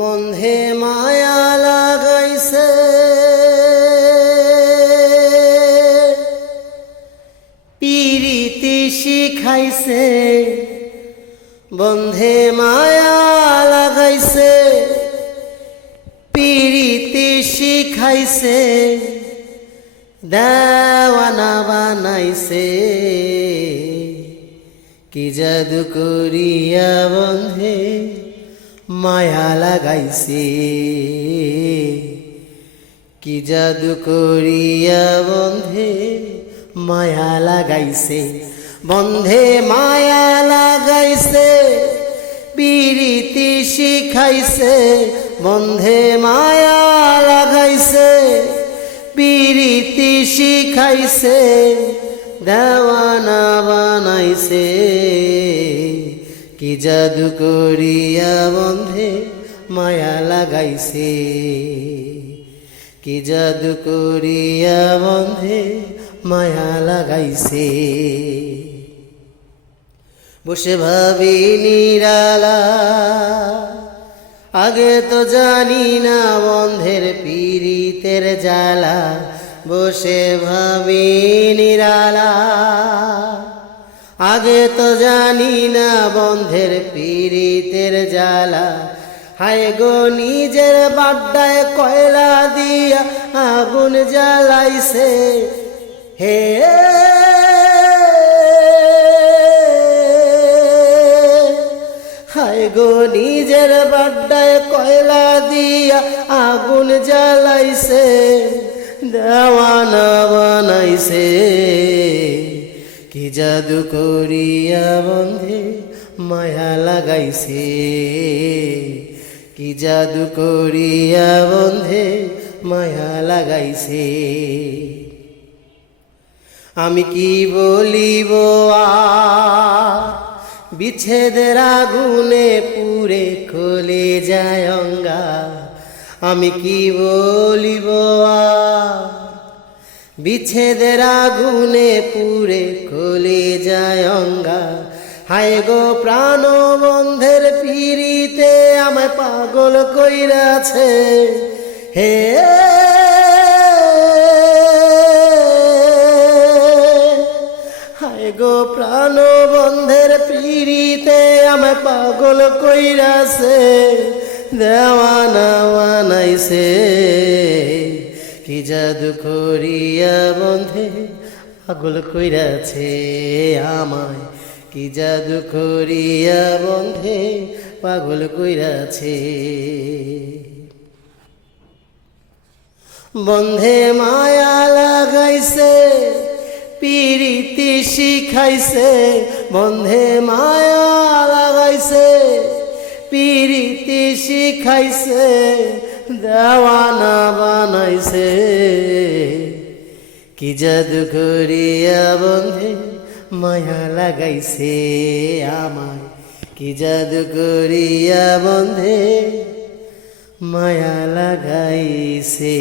বন্ধে মায়া লাগাইছে পিরিতি শিখাইছে বন্ধে মায়া লাগাইছে পিরিতি শিখাইছে দেওয়ানা বানাইছে কি জাদু করিয়া বন্ধে মায়া লাগাইছে কি জাদু করিয়া বন্ধে মায়া লাগাইছে বন্ধে মায়া লাগাইছে বিরিতি শিখাইছে বন্ধে মায়া লাগাইছে বিরিতি শিখাইছে দেওয়ানা বানাইছে কি জাদু করিয়া বন্ধে মায়া লাগাইছে কি জাদু করিয়া বন্ধে মায়া লাগাইছে বসে ভাবি নিরালা আগে তো জানি না বন্ধের পীড়িতের জ্বালা বসে ভাবি নিরালা আগে তো জানি না বন্ধের পীড়িতের জ্বালা হায় গো নিজের বাড্ডায় কয়লা দিয়া আগুন জ্বালাইছে হে হায় গো নিজের বাড্ডায় কয়লা দিয়া আগুন জ্বালাইছে দেওয়ানা বানাইছে কি জাদু করিয়া বন্ধে মায়া লাগাইছে কি জাদু করিয়া বন্ধে মায়া লাগাইছে আমি কি বলিব বিচ্ছেদের আগুনে পুরে খোলে যায় অঙ্গা আমি কি বলিব আ বিচ্ছেদের আগুনে পুরে খুলে যায় অঙ্গা হায় গো প্রাণ বন্ধের পিড়িতে আমায় পাগল কইরাছে হে হায় গো প্রাণ বন্ধের পিড়িতে আমায় পাগল কইরাছে দেওয়ানা বানাইছে কি জাদু করিয়া বন্ধে পাগল কইরাছে আমায় কি জাদু করিয়া বন্ধে পাগল কইরাছে বন্ধে মায়া লাগাইছে পিরিতি শিখাইছে বন্ধে মায়া লাগাইছে পিরিতি শিখাইছে দেওয়ানা বানাইছে কি জাদু করিয়া বন্ধে মায়া লাগাইছে আমায় কি জাদু করিয়া বন্ধে মায়া লাগাইছে